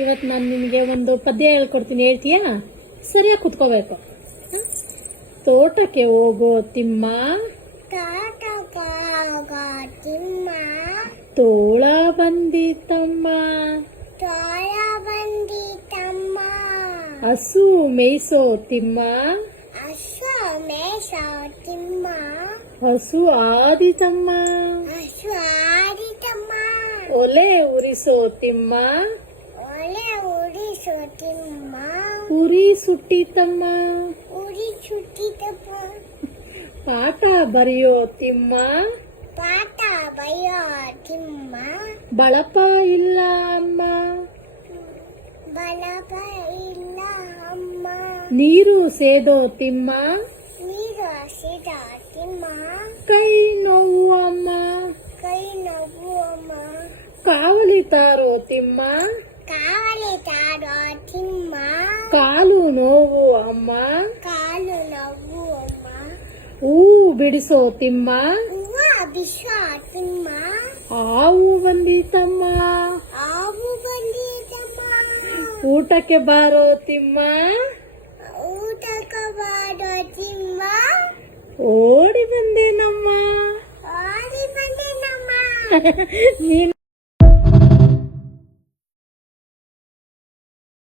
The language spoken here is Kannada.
ಇವತ್ತು ನಾನು ನಿಮಗೆ ಒಂದು ಪದ್ಯ ಹೇಳ್ಕೊಡ್ತೀನಿ, ಹೇಳ್ತೀಯಾ? ಸರಿಯಾಗಿ ಕುತ್ಕೋಬೇಕು. ತೋಟಕ್ಕೆ ಹೋಗೋ ತಿಮ್ಮ, ತೋಳ ಬಂದಿತಮ್ಮ, ಹಸು ಮೇಯ್ಸೋ ತಿಮ್ಮ, ಹಸು ಆದಿತಮ್ಮ, ಒಲೆ ಉರಿಸೋ ತಿಮ್ಮ, ಉರಿ ಸುಟ್ಟಿತಮ್ಮ, ಪಾಠ ಬರೆಯೋ ತಿಮ್ಮ, ಬಳಪ ಇಲ್ಲ ಅಮ್ಮ, ನೀರು ಸೇದೋ ತಿಮ್ಮ, ಕೈ ನೋವು ಅಮ್ಮ, ಕಾವಲಿ ತಾರೋ ತಿಮ್ಮ, ಕಾಲು ನೋವು ಅಮ್ಮ, ಹೂ ಬಿಡಿಸೋ ತಿಮ್ಮ, ಹಾವು ಬಂದಿತಮ್ಮ, ಊಟಕ್ಕೆ ಬಾರೋ ತಿಮ್ಮ, ಓಡಿ ಬಂದೆ ನಮ್ಮ. ನೀನು